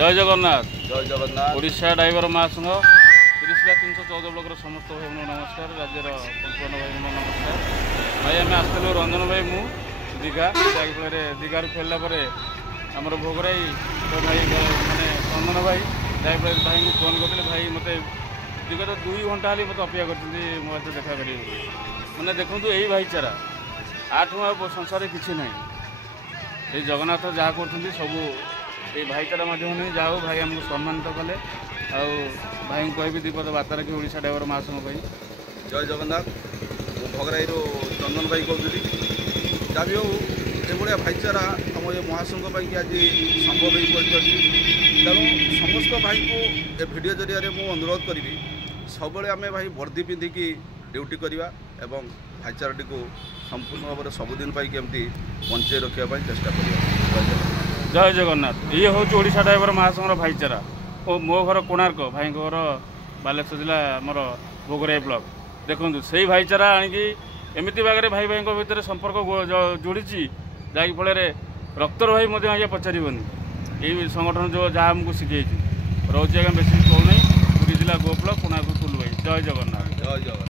जय जगन्नाथ। जय जगन्नाथ। ओडिशा ड्राइवर महासंघ 30,314 ब्लॉक समस्त भाई नमस्कार। राज्यर पंचावन भाई नमस्कार। भाई आम आसलु रंजन भाई मु दीघा जाफल दीघार फेरला आमर भोगराई भाई मानने चंदन भाई जाफल भाई को फोन करते भाई मत विगत 2 घंटा हाली मत अपेक्षा कर मो देखा कर मैंने देखूँ यही भाईचारा आठ संसार किसी ना ये जगन्नाथ जहाँ कर सब ये भाईचारा माध्यम जाओ भाई आमको सम्मानित कले आई कह दीपद बार्ता रखी ओडिशा ड्राइवर महासंघ भाई। जय जगन्नाथ। भोगराई चंदन भाई कहती जहाँ भी हूँ ये भाईचारा आम ये महासंघ की आज संभव हो तेणु समस्त भाई को ए भिडियो जरिया मुझे अनुरोध करी सब आम भाई वर्दी पिंधिकी ड्यूटी करवा एवं भाईचाराटी को संपूर्ण भाव में सबुदिन केमती बंचे रखापी चेष्टा कर। जय जगन्नाथ। ये हूँ ओडिशा ड्राइवर महासंघर भाईचारा और मो घर कोणार्क भाई घर बालेश्वर जिला आमर भोगराई ब्लॉक देखूँ से भाईचारा आणिकी एमती भाग में भाई भाई भितर संपर्क जोड़ी जहाँकि फल रक्तर भाई आज्ञा पचारबनी ये संगठन जो जहाँ आमको शिखे रोज आज्ञा बेस कौन पूरी जिला गो ब्लॉक कोणार्क टुलु भाई। जय जगन्नाथ। जय जगन्नाथ।